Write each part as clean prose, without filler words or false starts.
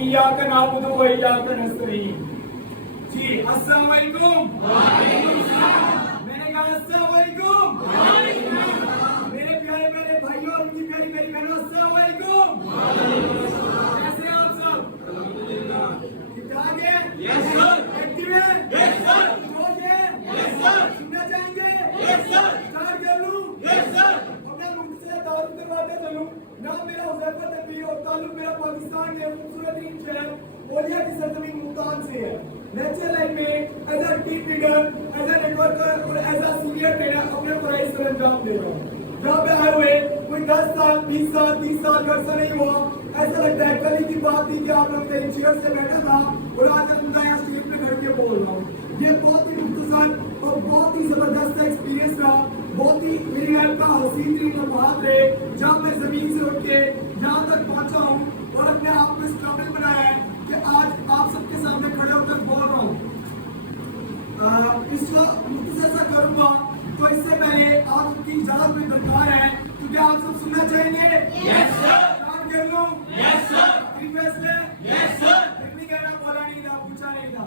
इय्याका नअबुदु व इय्याका नस्तईन। जी अस्सलाम वालेकुम। मैंने कहा अस्सलाम वालेकुम। मेरे प्यारे प्यारे भाइयों और उनकी प्यारी प्यारी बहनों, अस्सलाम वालेकुम। कैसे हैं आप सब? ठीक ठाक है? Yes sir. एक्टिव है? Yes sir. जोश है? Yes sir. सुनना चाहेंगे? Yes sir. स्टार्ट कर लूं? Yes sir. अपने मुल्क से ताल्लुक करवाते चलूं। नाम मेरा हुज़ैफा तनवीर और ताल्लुक मेरा पाकिस्तान के खूबसूरत शहर ओलिया की सरजमीन मुल्तान से है। नेचुरल लाइफ में as a team leader, as a networker और एज अ सीनियर ट्रेनर अपने फराइज पर अंजाम दे रहा हूँ। यहाँ पे आए हुए कोई 10 साल 20 साल 30 साल का अर्सा नहीं हुआ। ऐसा लगता है कल ही की बात थी कि आप लोग मेरे चेयर से बैठा था और आज मैं यहाँ स्टेज पे खड़ के बोल रहा हूँ। ये बहुत ही मुख्तसर और बहुत ही जबरदस्त एक्सपीरियंस रहा। बहुत ही मेरी लाइफ का हसीन लम्हात रहे जहाँ मैं जमीन से उठ के यहाँ तक पहुँचा हूँ और अपने आप को इस काबिल बनाया है कि आज आप सबके सामने खड़े होकर बोल रहा हूँ। इसको मुख्तसर सा करूँगा तो इससे पहले आपकी इजाजत में दरकार है क्योंकि आप सब सुनना चाहेंगे। Yes sir. स्टार्ट कर लूं? Yes sir. रिक्वेस्ट है? Yes sir. नहीं कहना, बोला नहीं था, पूछा नहीं था।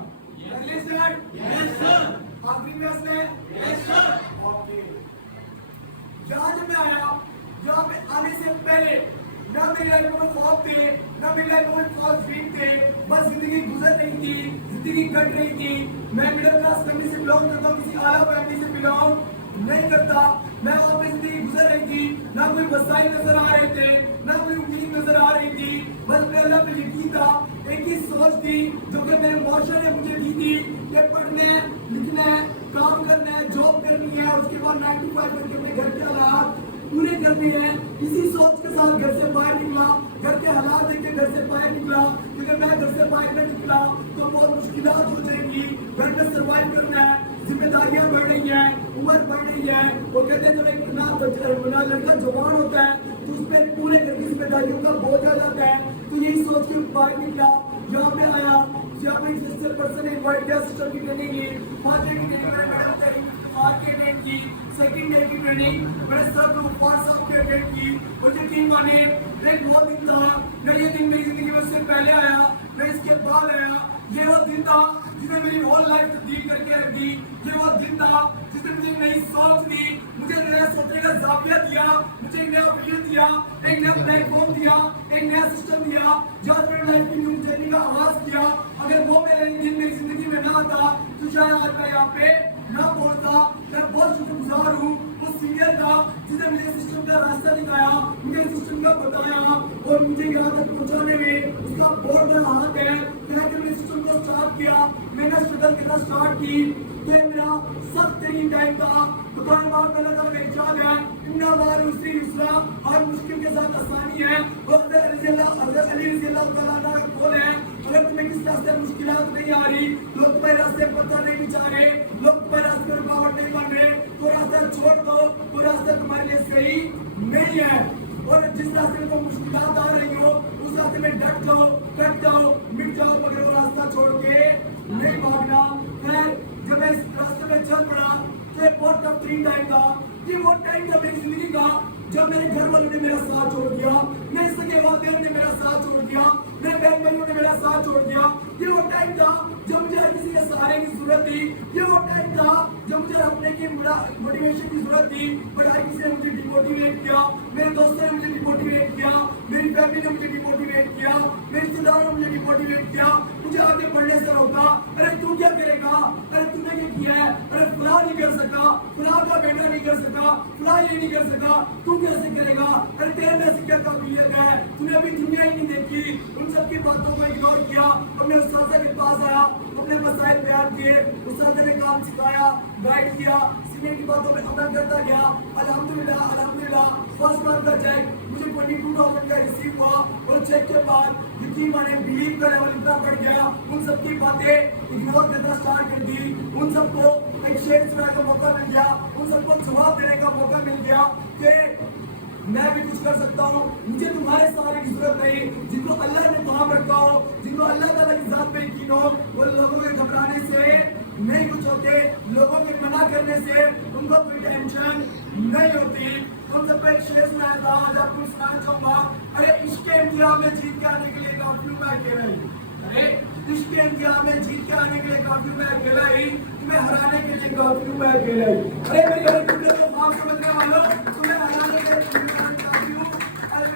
पहले स्टार्ट? Yes sir. आखिरी रिक्वेस्ट है? Yes sir. ओके। यहाँ जब मैं आया, यहाँ पे आने से पहले ना मेरी लाइफ में ख्वाब थे, ना मेरी लाइफ में ख्वाब ड्रीम थे। बस जिंदगी गुजर रही थी, जिंदगी कट रही थी। मैं मिडिल क्लास फैमिली से बिलोंग करता हूँ, किसी आला फैमिली से बिलोंग नहीं करता। मैं वहाँ पे जिंदगी गुजर रही थी, ना कोई मसाइल नजर आ रहे थे, ना कोई उम्मीद नजर आ रही थी। बस मेरे अल्लाह पे यकीन था, एक ही सोच थी जो कि मेरे मौशरे ने मुझे दी थी कि पढ़ना है, लिखना है, काम करना है, जॉब करनी है, उसके बाद 9 to 5 करके अपने घर के हालात पूरे करने हैं। इसी सोच के साथ घर से बाहर निकला, घर के हालात देख के घर से बाहर निकला क्योंकि मैं घर से बाहर नहीं निकला तो बहुत मुश्किलात हो जाएंगी। घर में सर्वाइव करना है, जिम्मेदारियां बढ़ रही हैं, उम्र बढ़ रही है। वो कहते हैं जब एक ना लड़का जवान होता है तो उसमें पूरे घर की जिम्मेदारियों का बोझ आ जाता है। तो यही सोच के बाहर निकला, यहाँ पे आया, यहाँ पे पर्सन इन्वाइट किया, सिस्टम की ट्रेनिंग ली, 5 डे की ट्रेनिंग मैंने मैडम से की, सेकंड डे की ट्रेनिंग मैंने सब लोग व्हाट्सएप पे अटेंड की। और यकीन माने एक वो दिन था, मैं ये दिन मेरी जिंदगी में उससे पहले आया, मैं इसके बाद आया। ये वो दिन था जिसने मेरी होल लाइफ तब्दील करके रख दी। ये वो दिन था जिसने मुझे नई सोच दी, मुझे नया सोचने का जाविया दिया, मुझे एक नया व्यू दिया, एक नया प्लेटफॉर्म दिया, एक नया सिस्टम दिया जहाँ पर लाइफ की न्यू जर्नी का आगाज किया। अगर वो मेरे दिन मेरी जिंदगी में ना आता तो शायद आज मैं यहाँ पे ना पहुंचता। मैं बहुत शुक्रगुजार हूँ उस सीनियर का जिसने मुझे सिस्टम का रास्ता दिखाया, मुझे सिस्टम का बताया और मुझे यहाँ तक पहुँचाने में उसका बहुत बड़ा हाथ है। मैंने सिस्टम को स्टार्ट किया, मैंने स्ट्रगल करना स्टार्ट की। ये मेरा सख्त तरीन टाइम था। दुकान बार में लगा एक जाग है, इन्ना बार उसकी युसरा, हर मुश्किल के साथ आसानी है। और हज़रत अली रज़ी अल्लाह तआला का कौल है, अगर तुम्हें किस रास्ते मुश्किलात नहीं आ रही, लोग तुम्हारे रास्ते पत्थर नहीं बिछा रहे, लोग तुम्हारे रास्ते में रुकावट नहीं बन रहे, तो रास्ता छोड़ दो, वो रास्ता तुम्हारे लिए सही नहीं है। और जिस रास्ते में मुश्किलात आ रही हो उस रास्ते में डट जाओ, कट जाओ, मिट जाओ, मगर वो रास्ता छोड़ के नहीं भागना। खैर जब मैं इस रास्ते में चल पड़ा तो बहुत टफ टाइम था। ये वो टाइम था मेरी जिंदगी का जब मेरे घर वालों ने मेरा साथ छोड़ दिया, मेरे सगे वालिदैन ने मेरा साथ छोड़ दिया, मेरे बहन भाइयों ने मेरा साथ छोड़ दिया। ये वो टाइम था जब मुझे हर किसी के सहारे की जरूरत थी। ये वो टाइम था जब मुझे अपने की मोटिवेशन की जरूरत थी, बट हर किसी ने मुझे डिमोटिवेट किया। मेरे दोस्तों ने मुझे डिमोटिवेट किया, मेरी फैमिली ने मुझे डिमोटिवेट किया, मेरे रिश्तेदारों ने मुझे डिमोटिवेट किया, मुझे आगे बढ़ने से रोका। अरे तू क्या करेगा, अरे तूने क्या किया है, अरे फलां नहीं कर सका, फलां का बेटा नहीं कर सका, फलां ये नहीं कर सका, तू कैसे करेगा, अरे तेरे में ऐसी क्या काबिलियत है, तूने अभी दुनिया ही नहीं देखी। उन सब की बातों को इग्नोर किया, अपने उस्ताद के पास आया, अपने मसाइल बयान किए, उस्ताद ने काम सिखाया, गाइड किया, सीनियर की बातों में अमल करता गया। अल्हम्दुलिल्लाह अल्हम्दुलिल्लाह फर्स्ट मंथ का चेक मुझे 22,000 का रिसीव हुआ और चेक के बाद यकीन माने बिलीव का लेवल इतना बढ़ गया। उन सब की बातें इग्नोर करना स्टार्ट कर दी, उन सबको एक शेर सुनाने का मौका मिल गया, उन सबको जवाब देने का मौका मिल गया कि मैं भी कुछ कर सकता हूँ, मुझे तुम्हारे सहारे की जरूरत नहीं। जिनको अल्लाह ने काम रखा हो, जिनको अल्लाह ताला की जात पे यकीन हो, वो लोगों के घबराने से नहीं कुछ होते, लोगों के मना करने से उनको कोई टेंशन नहीं होती। उन सब पे एक शेर सुनाया था, आज आपको सुनाना चाहूंगा। अरे इसके इम्तिहान में जीत के आने के लिए काफी हूँ मैं अकेला ही। अरे इसके इम्तिहान में जीत के आने के लिए काफी हूँ मैं अकेला ही, तुम्हें हराने के लिए काफी हूँ मैं अकेला ही। अरे मेरी हर फिक्र को माफ समझने वालों, तुम्हें हराने के लिए काफी हूँ। अरे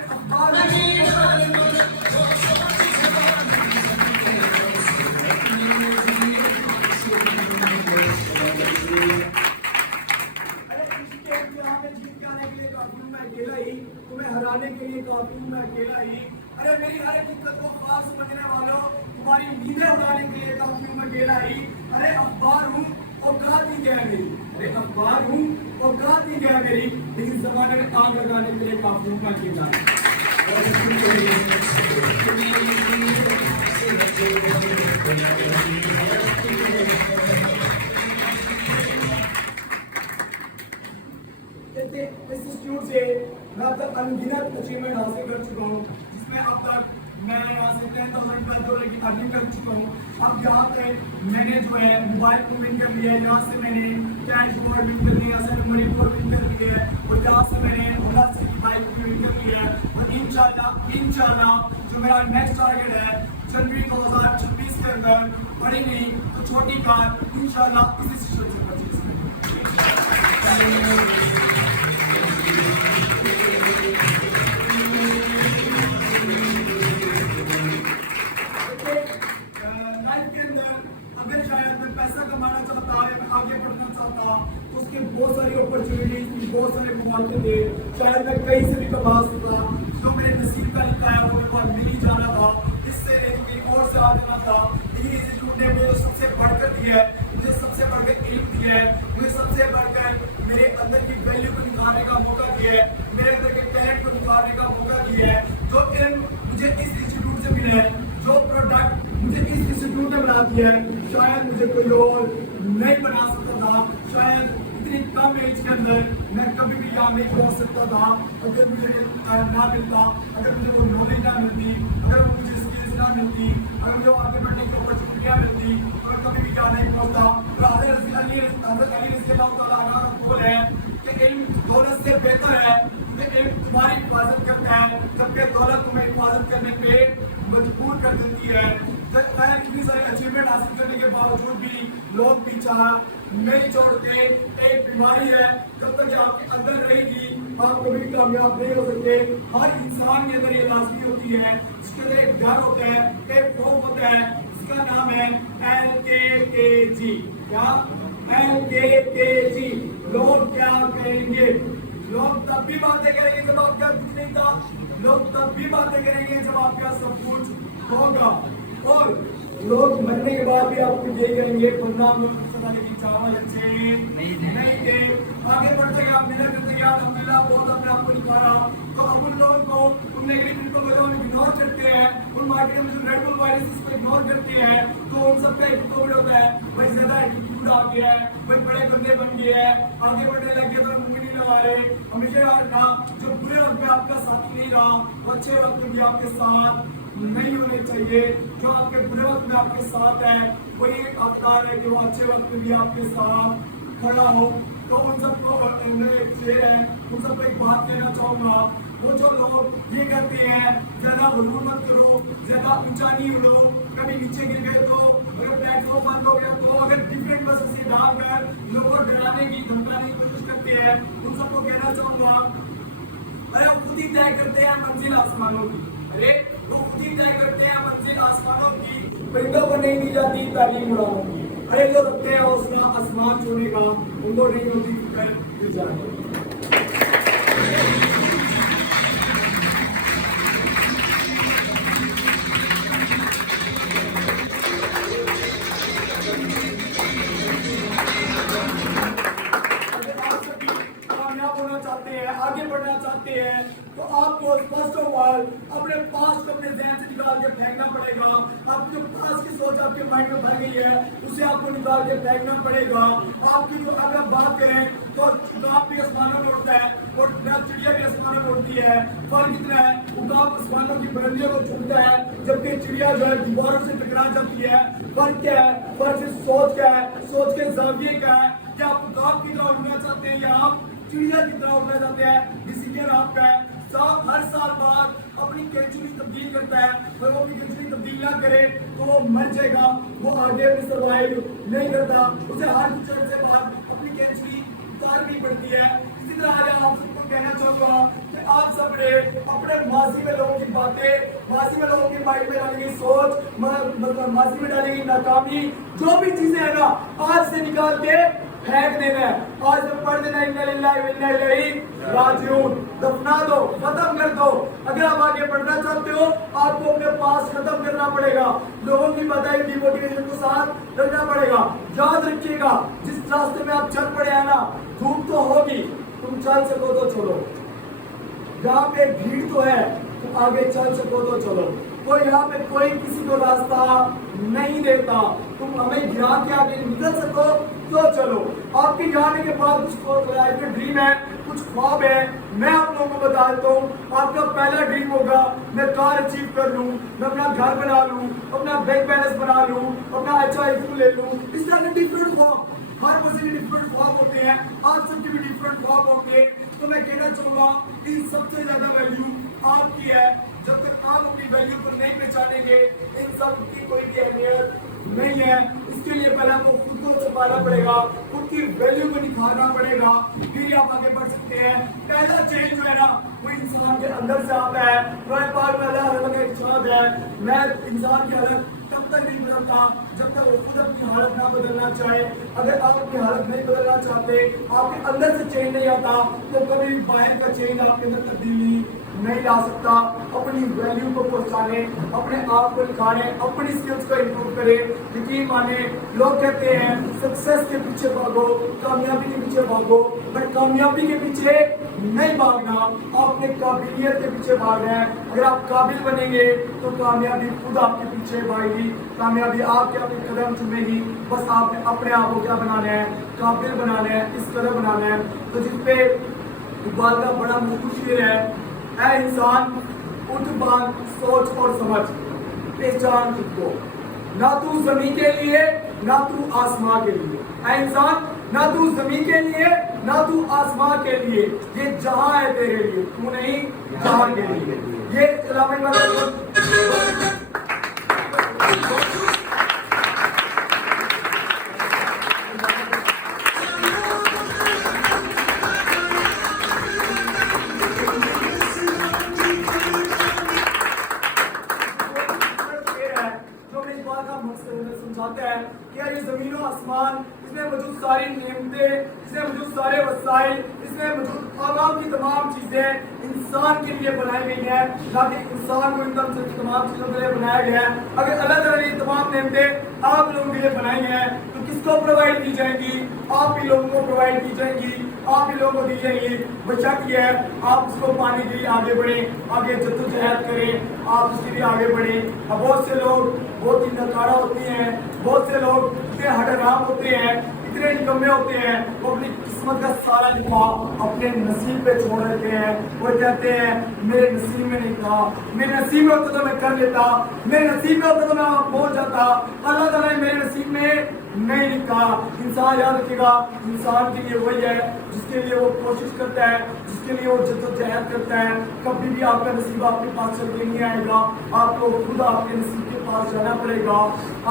तुम्हें हराने के लिए काफी हूँ मैं अकेला ही। अरे मेरी हर दिक्कत को खास समझने वालों, तुम्हारी नींदें उड़ाने के लिए काफी हूँ मैं अकेला ही। अरे अखबार हूँ औकात ही क्या है मेरी, अरे अखबार हूँ औकात ही क्या है मेरी, लेकिन जमाने में आग लगाने के लिए काफी हूँ मैं अकेला। इंस्टीट्यूट से मैं अब तक अनगिनत अचीवमेंट हासिल कर चुका हूँ, जिसमें अब तक मैं यहाँ से 10,000 की अर्निंग कर चुका हूँ। अब यहाँ पे मैंने जो है मोबाइल को विन कर लिया है, यहाँ से मैंने कैश बोर्ड विन कर लिया, यहाँ से मनी बोर्ड विन कर लिया है, और यहाँ से मैंने ओला से बाइक को विन कर लिया है। और इंशाल्लाह जो मेरा नेक्स्ट टारगेट है जनवरी 2026 के अंदर बड़ी नहीं तो छोटी कार इंशाल्लाह इसी सिस्टम से परचेज अगर शायद मैं पैसा कमाना चाहता है, मैं आगे बढ़ना चाहता तो उसके बहुत सारी अपॉर्चुनिटीज, बहुत सारे मौके थे, शायद मैं कहीं से भी कमा सकता। जो मेरे नसीब का लिखा है वो मेरे पास मिल ही जाना था, इससे मेरी और से आ जाना था। लेकिन इंस्टीट्यूट ने मुझे सबसे बढ़कर दी है, मुझे सबसे बढ़कर इल्म दी है, मुझे सबसे बढ़कर मेरे अंदर की वैल्यू को निखारने का मौका दिया है, मेरे अंदर के टैलेंट को निखारने का मौका दिया है। जो इल्म मुझे इस इंस्टीट्यूट से मिले है, जो प्रोडक्ट मुझे इस इंस्टीट्यूट ने बना दिया है, शायद मुझे कोई और नहीं बना सकता था। शायद इतनी कम एज के अंदर मैं कभी भी यहाँ नहीं पहुँच सकता था अगर मुझे ना मिलता, अगर मुझे कोई नॉलेज ना मिलती, अगर मुझे स्किल्स ना मिलती, अगर मुझे आगे बढ़ने की अपॉर्चुनिटियाँ मिलती, तो मैं कभी भी यहाँ नहीं पहुँचता। तो हज़रत अली रज़ियल्लाहु ताला अन्हु बोल है कि इल्म दौलत से बेहतर है, इल्म तुम्हारी हिफाजत करता है, जबकि दौलत तुम्हें हिफाजत करने पे मजबूर कर देती है। इतनी सारी अचीवमेंट हासिल करने के बावजूद भी लोग पीछा नहीं छोड़ते। एक बीमारी है, जब तक आपके अंदर रहेगी आप कभी भी कामयाब नहीं हो सकते। हर इंसान के अंदर ये लाजमी होती है, इसके अंदर एक डर होता है, एक खौफ होता है, इसका नाम है LKKG। क्या? LKKG। लोग क्या कहेंगे? लोग तब भी बातें करेंगे जब आपका कुछ नहीं था, लोग तब भी बातें करेंगे जब आपका सब कुछ होगा, और लोग मरने के बाद भी आपको ये करेंगे बंदा की चावल अच्छे नहीं थे। आगे बढ़ते गए आप मेहनत करते गए, अल्हम्दुलिल्लाह बहुत अपने आप को निखारा। तो अब उन लोगों को उन नेगेटिव को इग्नोर करते हैं, उन मार्केट में जो रेड बुल वायरस को इग्नोर करती है, तो उन सब पे कोविड होता है, भाई ज्यादा एटीट्यूड आ गया है, भाई बड़े बंदे बन गए हैं, आगे बढ़ने लग गए तो मुंह नहीं लगा रहे। हमेशा याद रखना, जो बुरे वक्त में आपका साथी नहीं रहा वो अच्छे वक्त में भी आपके साथ नहीं होने चाहिए। जो आपके बुरे वक्त में आपके साथ है वही हकदार है कि वो अच्छे वक्त में भी आपके साथ खड़ा हो। तो उन सबको मेरे एक शेर है, उन सबको एक बात कहना चाहूँगा, वो जो लोग ये कहते हैं ज्यादा गुरूर मत करो, ज्यादा ऊंचा नहीं उड़ो, कभी नीचे गिर गए तो, अगर प्लेटफॉर्म बंद हो गया तो, अगर डिफरेंट बस से डालकर लोगों को डराने की धमकाने की कोशिश करते हैं, उन सबको कहना चाहूँगा अरे वो खुद ही तय करते हैं मंजिल आसमानों की। अरे वो खुद ही तय करते हैं मंजिल आसमानों की, परिंदों को नहीं दी जाती तालीम उड़ानों की। अरे जो रखते हैं उसका आसमान छूने का, उनको नहीं होती फिक्र दी जाए। आगे बढ़ना चाहते हैं तो आपको फर्स्ट ऑफ ऑल अपने पास्ट को अपने ज़हन से निकाल के फेंकना पड़ेगा। आपकी जो पास की सोच आपके माइंड में भर गई है उसे आपको निकाल के फेंकना पड़ेगा। आपकी जो अगर बात करें तो उकाब भी आसमानों में उड़ता है और चिड़िया भी आसमानों में उड़ती है। फर्क इतना है, उकाब आसमानों की बुलंदियों को छूता है जबकि चिड़िया जो है दीवारों से टकरा जाती है। फर्क क्या है? फर्क सिर्फ सोच क्या है, सोच के ज़ाविये क्या है। क्या आप उकाब की तरह उड़ना चाहते हैं या आप चिड़िया की तरह उड़ना चाहते हैं? डिसीजन आपका है। हर साल बाद अपनी कैंचुरी तब्दील करता है, पर वो अपनी कैंचुरी तब्दील ना करे तो वो मर जाएगा, वो आगे भी सर्वाइव नहीं करता। उसे हर कुछ से बाद अपनी कैंचुरी उतारनी पड़ती है। इसी तरह आज आप सबको कहना चाहूंगा कि आप सब ने अपने माजी में लोगों की बातें, माजी में लोगों की माइंड में डाली गई सोच, मतलब माजी में डाली गई नाकामी, जो भी चीजें है ना आज से निकाल के फेंक देना है। आज से पढ़ देना इन्ना लिल्लाहि व इन्ना इलैहि राजिऊन, दफना दो, खत्म कर दो। अगर आप आगे बढ़ना चाहते हो आपको अपने पास खत्म करना पड़ेगा, लोगों की बधाई डिमोटिवेशन को साथ रखना पड़ेगा। याद रखिएगा जिस रास्ते में आप चल पड़े हैं ना, धूप तो होगी, तुम चल सको तो चलो, जहाँ पे भीड़ तो है तुम आगे चल सको तो चलो। कोई यहाँ पे कोई किसी को रास्ता नहीं देता, तुम हमें गिरा के आगे निकल सको तो चलो। आपके जाने के बाद कुछ लाइफ में ड्रीम है, कुछ ख्वाब है, मैं आप लोगों को बता देता हूँ। आपका पहला ड्रीम होगा मैं कार अचीव कर लूँ, मैं अपना घर बना लूँ, अपना बैंक बैलेंस बना लूँ, अपना अच्छा आईफोन ले लूँ। इस तरह के डिफरेंट ख्वाब, हर किसी के डिफरेंट ख्वाब होते हैं, आप सबके भी डिफरेंट ख्वाब होंगे। तो मैं कहना चाहूंगा कि सबसे ज्यादा वैल्यू आपकी है। जब तक आप अपनी वैल्यू को नहीं पहचानेंगे इन सब की कोई भी अहमियत नहीं है। इसके लिए पहले आपको खुद को संभालना पड़ेगा, खुद की वैल्यू को निखारना पड़ेगा, फिर आप आगे बढ़ सकते हैं। पहला चेंज जो है ना वो इंसान के अंदर से आता है। कुरान पाक में अल्लाह का इरशाद है, मैं इंसान की हालत तब तक नहीं बदलता जब तक वो खुद अपनी हालत ना बदलना चाहे। अगर आप अपनी हालत नहीं बदलना चाहते, आपके अंदर से चेंज नहीं आता, तो कभी भी बाहर का चेंज आपके अंदर तब्दीली नहीं ला सकता। अपनी वैल्यू को पहचाने, अपने आप को निखारे, अपनी स्किल्स को इम्प्रूव करे। यकीन माने लोग कहते हैं सक्सेस के पीछे भागो, कामयाबी के पीछे भागो, बट कामयाबी के पीछे नहीं भागना, अपने काबिलियत के पीछे भागना है। अगर आप काबिल बनेंगे तो कामयाबी खुद आपके पीछे भागेगी, कामयाबी आपके अपने कदम चुमेगी। बस आपने अपने आप को क्या बनाना है? काबिल बनाना है, इस कदर बनाना है। तो जिसपे इकबाल का बड़ा मशहूर शेर है, ऐ इंसान उठ बांध सोच और समझ, पहचान खुद को, ना तू जमीन के लिए ना तू आसमां के लिए। ऐ इंसान ना तू जमीन के लिए ना तू आसमां के लिए, ये जहां है तेरे लिए, तू नहीं जहां के लिए। ये इलामा इकबाल समझाता है कि ये जमीन आसमान, इसमें मौजूद सारी नेमतें, इसमें मौजूद सारे वसाइल, इसमें मौजूद आवाम की तमाम चीजें इंसान के लिए बनाई गई हैं, ना कि इंसान को इन तमाम चीजों के लिए बनाया गया है। अगर अल्लाह ताला ने तमाम नेमतें आप लोगों के लिए बनाई हैं तो किसको प्रोवाइड की जाएंगी? आप ही लोगों को प्रोवाइड की जाएंगी, आप ही लोगों को दी जाएंगी। बच्चा की है, आप उसको पाने के लिए आगे बढ़े, आगे जद्दोजहद करें, आप उसके लिए आगे बढ़े। अब बहुत से लोग बहुत ही नकारा होते हैं, बहुत से लोग इतने हडराम होते हैं, इतने निकम्मे होते हैं, वो अपनी किस्मत का सारा लिफा अपने नसीब पे छोड़ देते हैं। वो कहते हैं मेरे नसीब में नहीं था, मेरे नसीब में होता तो मैं कर लेता, मेरे नसीब में होता तो मैं पहुंच जाता। अल्लाह ताला ने मेरे नसीब में नहीं लिखा। इंसान याद रखिएगा, इंसान के लिए वही है जिसके लिए वो कोशिश करता है, जिसके लिए वो जद्दोजहद करता है। कभी भी आपका नसीब आपके पास चल के नहीं आएगा, आपको खुद आपके नसीब के पास जाना पड़ेगा।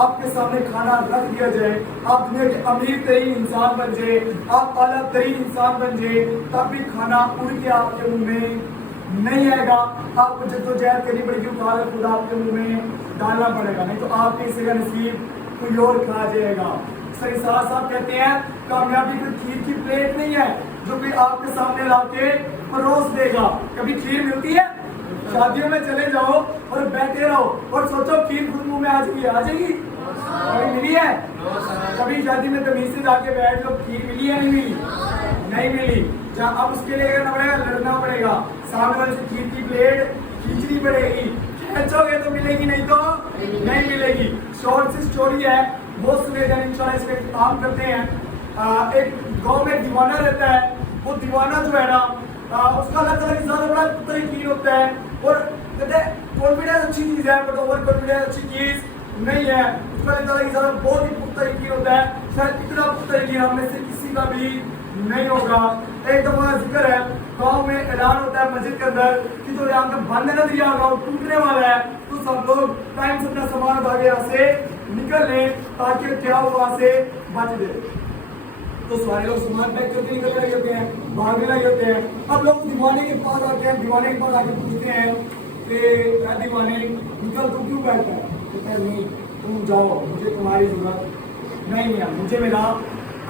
आपके सामने खाना रख दिया जाए, आप दुनिया के अमीर तरीन इंसान बन जाए, आप आला तरीन इंसान बन जाए, तब भी खाना उड़ के आपके मुंह में नहीं आएगा। आपको जद्दोजहद करनी पड़ेगी, उठा खुद आपके मुंह में डालना पड़ेगा, नहीं तो आपके हिस्से का नसीब कोई और खा जाएगा। सही साहब कहते हैं कामयाबी कोई खीर की प्लेट नहीं है जो कोई आपके सामने लाके परोस देगा। कभी खीर मिलती है? शादियों में चले जाओ और बैठे रहो और सोचो खीर खुद मुंह में आ जाएगी? कभी मिली है? कभी शादी में तमीज से जाके बैठ लो, खीर मिली है? नहीं मिली, नहीं मिली। अब उसके लिए करना पड़ेगा, लड़ना पड़ेगा, सामने वाले से खीर की प्लेट खींचनी पड़ेगी, खर्चोगे तो मिलेगी, नहीं तो नहीं मिलेगी। शॉर्ट सी स्टोरी है, वो सुने जाने इंशाल्लाह इस पे काम करते हैं। एक गांव में दीवाना रहता है। वो दीवाना जो है ना उसका अल्लाह ताला की ज़ात बड़ा पुख्ता यकीन होता है और कहते हैं कॉन्फिडेंस अच्छी चीज़ है बट ओवर कॉन्फिडेंस अच्छी चीज़ नहीं है। उसका अल्लाह ताला की ज़ात बहुत ही पुख्ता यकीन होता है, शायद इतना पुख्ता यकीन हम में से किसी का भी नहीं होगा। एक दफा जिक्र है, गांव में ऐलान होता है मस्जिद के अंदर कि जो यहाँ का बंद नजरिया होगा वो टूटने वाला है, तो सब लोग टाइम से अपना सामान उठा के यहाँ से निकल लें ताकि क्या हो वहाँ से बच दे। तो सारे लोग सामान पैक करके निकल रहे होते हैं, भागने लगे होते हैं। अब लोग दीवाने के पास आते हैं, दीवाने के पास आके पूछते हैं कि दीवाने निकल तू क्यों बैठा है? कहते हैं नहीं तुम जाओ, मुझे तुम्हारी जरूरत नहीं है, मुझे मेरा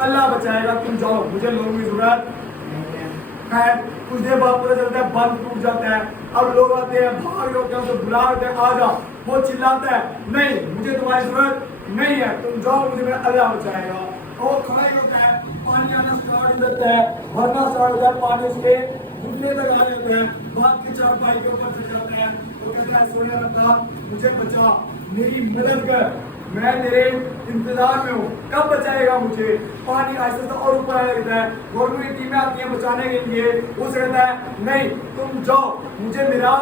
अल्लाह बचाएगा, तुम जाओ, मुझे लोगों की जरूरत नहीं है। खैर कुछ देर बाद पता चलता है बंद टूट जाता है। अब लोग आते हैं, भाग होते हैं, उसे बुला होते हैं, आ जा। वो चिल्लाता है नहीं मुझे तुम्हारी जरूरत नहीं है, तुम जाओ, मुझे मेरा अल्लाह बचाएगा। और खड़ा ही होता है, पानी आना स्टार्ट हो जाता है, भरना स्टार्ट होता है, पानी उसके घुटने तक आ जाते हैं। बात के चार भाई के ऊपर चढ़ जाते हैं। वो कहता है सोने रखा, मुझे बचा, मेरी मदद कर, मैं तेरे इंतजार में हूँ, कब बचाएगा मुझे? पानी आहिस्ता और ऊपर आने लगता है। गवर्नमेंट की टीमें आती हैं बचाने के लिए। वो कहता है नहीं तुम जाओ, मुझे मेरा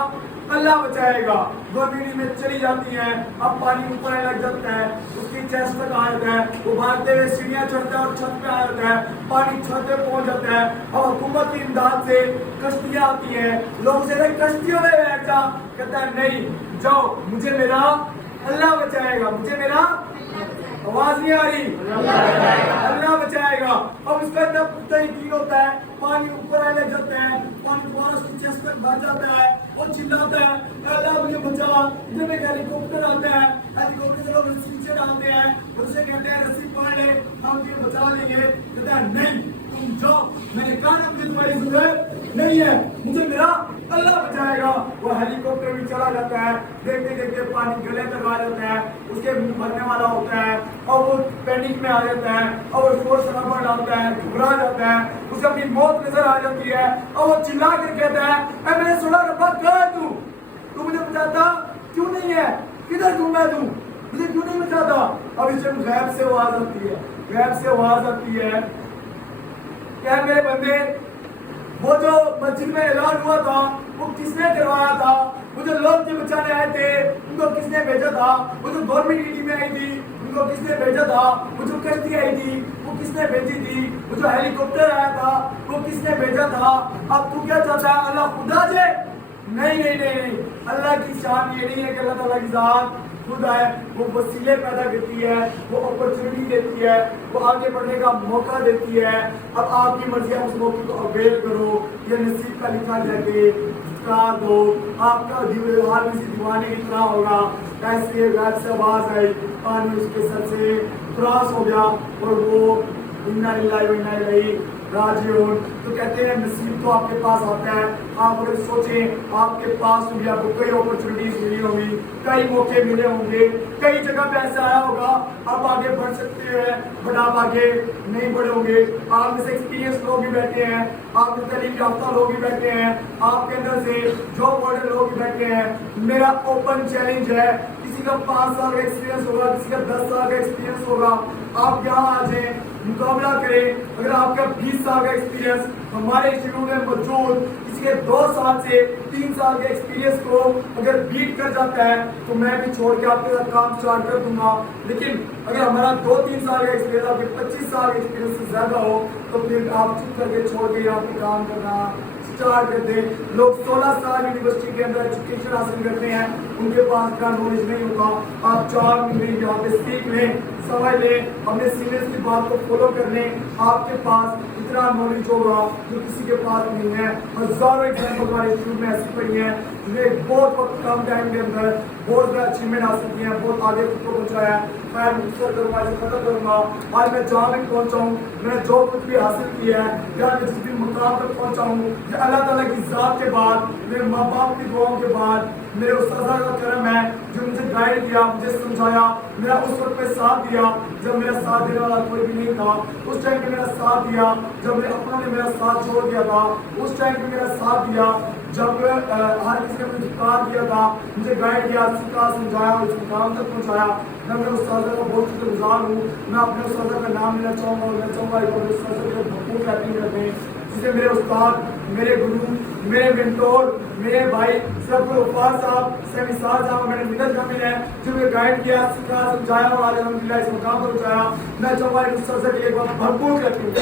अल्लाह बचाएगा। गवर्नमेंट में चली जाती है। अब पानी ऊपर आने लग जाता है, उसकी चेस्ट तक आ जाता है। वो भागते हुए सीढ़ियाँ चढ़ता है और छत पे आ जाता है। पानी छत पे पहुंच जाता है। और हुकूमत की इमदाद से कश्तियाँ आती हैं। लोग से कश्तियों में बैठ जा, कहता है नहीं जाओ, मुझे मेरा अल्लाह बचाएगा, मुझे मेरा आवाज नहीं आ रही, अल्लाह बचाएगा। अब इसका इतना पुख्ता यकीन होता है, पानी ऊपर आने लग जाता है, पानी दोबारा उसकी चेस्ट तक भर जाता है। वो चिल्लाता है अल्लाह मुझे बचा। इधर में हेलीकॉप्टर आता है, हेलीकॉप्टर से लोग रस्सी नीचे डालते हैं, उसे कहते हैं रस्सी पकड़ ले, हम तुझे बचा लेंगे। कहता है नहीं तुम जाओ, मैंने कहा ना मुझे तुम्हारी जरूरत नहीं है, मुझे मेरा अल्लाह बचाएगा। वो हेलीकॉप्टर भी चला जाता है, देखते देखते पानी गले तक आ जाता है, उसके मुंह भरने वाला होता है और वो पैनिक में आ जाता है और वो शोर शराबा डालता है, घबरा जाता है, उसे अपनी मौत नजर आ जाती है और वो चिल्ला कर कहता है ऐ मैंने सुना रब्बा कहाँ है तू मुझे बचाता क्यों नहीं है, किधर घूमा तू, मुझे क्यों नहीं बचाता? अब इस टाइम गैब से आवाज आती है, गैब से आवाज आती है क्या मेरे बंदे वो जो मस्जिद में ऐलान हुआ था वो किसने करवाया था? वो जो लोग जो बचाने आए थे उनको किसने भेजा था? वो जो गवर्नमेंट की टीमें आई थी उनको किसने भेजा था? वो जो कश्ती आई थी वो किसने भेजी थी? वो जो हेलीकॉप्टर आया था वो किसने भेजा था? अब तू क्या चाहता है अल्लाह खुदा जे? नहीं नहीं नहीं नहीं, अल्लाह की शान ये नहीं है कि अल्लाह ताला की जात खुद है, वो वसीले पैदा करती है, वो अपॉर्चुनिटी देती है, वो आगे बढ़ने का मौका देती है। अब आपकी मर्जी है उस मौके को अवेल करो, ये नसीब का लिखा जाके करार दो। आपका हाल किसी दीवाने की तरह होगा, ऐसे गैर से आवाज आई, पानी उसके सर से क्रॉस हो गया और वो इन्ना लिल्लाहि व इन्ना इलैहि राजिऊन। तो कहते हैं नसीब तो आपके पास आता है। आप अगर सोचें आपके पास भी आपको कई अपॉर्चुनिटीज मिली होंगी, कई मौके मिले होंगे, कई जगह पे ऐसा आया होगा आप आगे बढ़ सकते हैं बट आप आगे नहीं बढ़ोगे। आप में से एक्सपीरियंस लोग भी बैठे हैं, आप में तालीम याफ्ता लोग भी बैठे हैं, आपके अंदर से जॉब वाले लोग भी बैठे हैं। मेरा ओपन चैलेंज है, किसी का 5 साल का एक्सपीरियंस होगा, किसी का 10 साल का एक्सपीरियंस होगा, आप यहाँ आ जाए मुकाबला करें। अगर आपका 20 साल का एक्सपीरियंस हमारे इंस्टीट्यूट में मौजूद किसी के 2 साल से 3 साल के एक्सपीरियंस को अगर बीट कर जाता है तो मैं भी छोड़ के आपके साथ काम स्टार्ट कर दूंगा। लेकिन अगर हमारा 2-3 साल का एक्सपीरियंस आपके 25 साल के एक्सपीरियंस से ज्यादा हो तो फिर आप चुप करके छोड़ के यहाँ पे काम करना स्टार्ट कर दें। लोग 16 साल यूनिवर्सिटी के अंदर एजुकेशन हासिल करते हैं, उनके पास का नॉलेज नहीं होगा। आप 4 महीने यहाँ पे सीख लें, समझ लें, अपने सीनियर्स की बात को फॉलो कर लें, आपके पास इतना नॉलेज होगा जो किसी के पास नहीं है। हजारों एग्जाम्पल हमारे इंस्टीट्यूट में ऐसी पड़ी हैं जिन्हें बहुत कम टाइम के अंदर बहुत ज़्यादा अचीवमेंट हासिल की है, बहुत आगे खुद को पहुँचाया है। मैं मुख्तर करूँगा, इसे खत्म करूँगा। आज मैं जहाँ भी पहुँचा हूँ, मैंने जो कुछ भी हासिल किया है या मैं जिस भी मुकाम पर पहुँचा हूँ, ये अल्लाह ताला की ज़ात के बाद, मेरे माँ बाप की दुआओं के बाद, मेरे उस्ताद का करम है जो मुझे गाइड किया, मुझे समझाया, मेरा उस वक्त पे साथ दिया जब मेरा साथ देने वाला कोई भी नहीं था, उस टाइम पे मेरा साथ दिया जब मेरे अपनों ने मेरा साथ छोड़ दिया था, उस टाइम पे मेरा साथ दिया जब हर किसी ने मुझे धिक्कार दिया था, मुझे गाइड किया, सिखाया, समझाया, इस मुकाम तक पहुंचाया, मैं मेरे उस्ताद का बहुत शुक्रगुजार हूँ। मैं अपने उस्ताद का नाम लेना चाहूँगा और मैं चाहूँगा कि अपने उस्ताद के लिए भरपूर हैप्पी करते हैं, जिसे मेरे उस्ताद, मेरे गुरु, मेरे मेंटोर, मेरे भाई सब वफार साहब, सैमी साहब, मैंने मिन्नत शामिल है, जो मुझे गाइड किया, सिखाया, समझाया और आज अल्हम्दुलिल्लाह इस मुकाम पर पहुंचाया। मैं चाहूँगा कि उस्ताद के लिए एक बार भरपूर करती हूँ।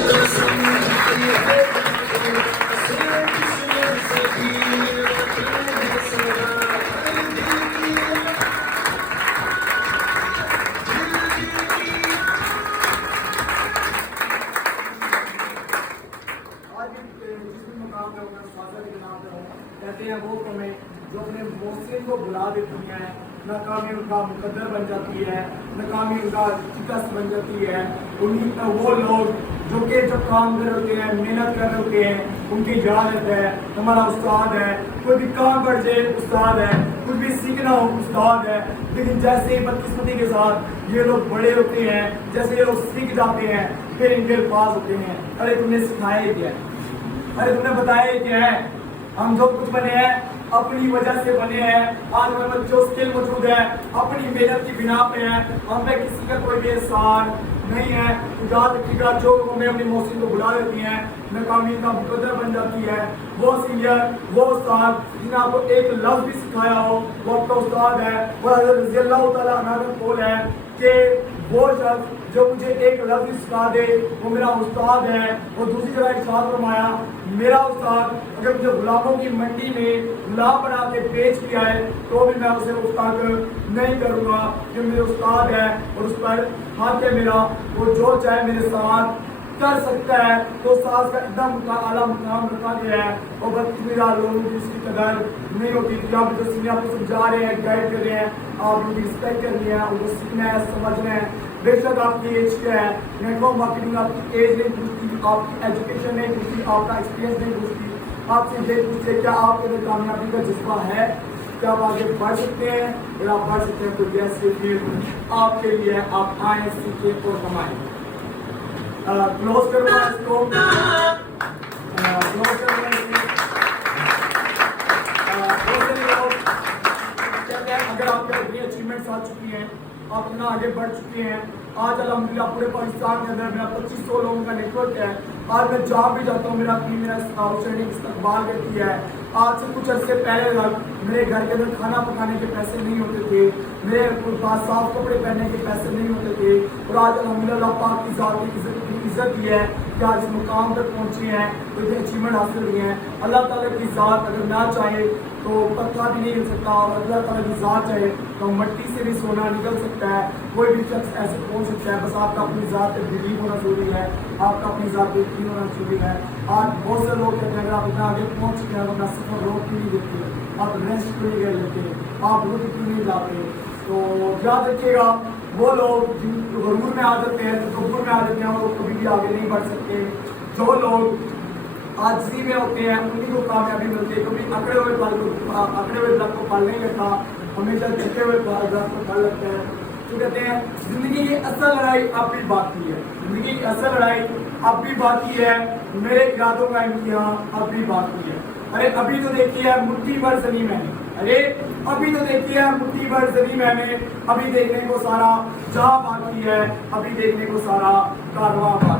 कहते हैं वो कमें जो अपने मोहसिन को बुला देती हैं, नाकामी उनका मुकद्दर बन जाती है, नाकामी उनका शिकस्त बन जाती है। उन्हीं वो लोग जो कि जब काम कर रहे होते हैं, मेहनत कर रहे होते हैं, उनकी इजाजत है, हमारा उस्ताद है, कोई भी काम बढ़ जाए उस्ताद है, कुछ भी सीखना हो उस्ताद है। लेकिन जैसे ही बदकिस्मती के साथ ये लोग बड़े होते हैं, जैसे ये लोग सीख जाते हैं, फिर इनके अल्फाज होते हैं, अरे तुमने सिखाया ही क्या है, अरे तुमने बताया ही क्या है। हम जो कुछ बने हैं अपनी वजह से बने हैं। आज हमारे जो स्किल मौजूद है अपनी मेहनत की बिना पे है, हम पे किसी का कोई भी एहसान नहीं है। याद रखिएगा, जो हमें अपनी मौसी को बुला देती हैं, नाकामी का मुकद्दर बन जाती है। वो सीनियर, वो उस्ताद जिन्हें आपको एक लफ्ज भी सिखाया हो, वो आपका उस्ताद है। और हज़रत रज़ी अल्लाह तआला अन्हु का कौल है कि वो शख्स जो मुझे एक लफ्ज सिखा दे वो मेरा उस्ताद है। और दूसरी जगह इरशाद फरमाया, मेरा उस्ताद अगर मुझे गुलामों की मंडी में गुलाम बना के बेच भी आए तो भी मैं उसे उस्ताद नहीं करूँगा, कि मेरे उस्ताद है और उस पर हाथ है मेरा, वो जो चाहे मेरे साथ कर सकता है। तो सास का एकदम आला मुकाम रखा गया है और बदकिस्मत लोगों की इसकी कदर नहीं होती। तो आप जो सीनियर आपको समझा रहे हैं, गाइड कर रहे हैं, आप उनकी रिस्पेक्ट करनी है, उनको सीखना है, समझना है। बेशक आपकी एज क्या है, नेटवर्क मार्केटिंग आपकी एज नहीं पूछती, आपकी एजुकेशन नहीं पूछती, आपका एक्सपीरियंस नहीं पूछती, आपसे ये पूछते क्या आपके अंदर कामयाबी का जज्बा है, क्या आप आगे बढ़ सकते हैं। अगर आप बढ़ सकते हैं तो यस फील्ड आपके लिए, आप आए, सीखें और कमाएं। क्लोज करूँगा इसको, क्लोज करूँगा इसको। कहते हैं अगर आपके इतनी अचीवमेंट्स आ चुकी हैं, आप इतना आगे बढ़ चुके हैं, आज अल्हम्दुलिल्लाह पूरे पाकिस्तान के अंदर मेरा 2500 लोगों का नेटवर्क है। आज मैं जहाँ भी जाता हूँ मेरा टीम मेरा आउटस्टैंडिंग इस्तकबाल करती है। आज से कुछ अर्से पहले तक मेरे घर के अंदर खाना पकाने के पैसे नहीं होते थे, मेरे पास साफ कपड़े पहनने के पैसे नहीं होते थे। और आज अल्हम्दुलिल्लाह पाक की ज़ात की इज्जत दी है कि आज इस मुकाम तक पहुँचे हैं, तो ये अचीवमेंट हासिल हुई हैं। अल्लाह ताला की ज़ात अगर ना चाहे तो पत्ता भी नहीं हिल सकता, और अल्लाह ताला की ज़ात चाहे तो मट्टी से भी सोना निकल सकता है। कोई भी शख्स ऐसे पहुँच सकता है, बस आपका अपनी ज़ात पे बिलीव होना जरूरी है, आपका अपनी ज़ात पे यकीन होना जरूरी है। आज बहुत से लोग कहते हैं अगर आप इतना आगे पहुँच चुके हैं तो अपना सफर रोक क्यों नहीं देते, आप रेस्ट क्यों नहीं कर लेते, आप रुक क्यों नहीं जाते। तो याद रखिएगा, वो लोग जिन गरूर में आ जाते हैं, तकब्बुर में आ जाते हैं, वो कभी भी आगे नहीं बढ़ सकते। जो लोग आजिज़ी में होते हैं उन्हीं को कामयाबी मिलती है। कभी अकड़े हुए दरख्त को फल नहीं लगता, हमेशा झुके हुए दरख्त को फल लगता है। तो कहते हैं जिंदगी की असल लड़ाई अब भी बाकी है, जिंदगी की असल लड़ाई अब भी बाकी है, मेरे इरादों का इम्तिहान अब भी बाकी है। अरे अभी तो देखिए मुट्ठी भर जमी मैंने, अरे अभी तो देखिए मुट्ठी भर जमी मैंने, अभी देखने को सारा जहां बाकी है, अभी देखने को सारा कारवां।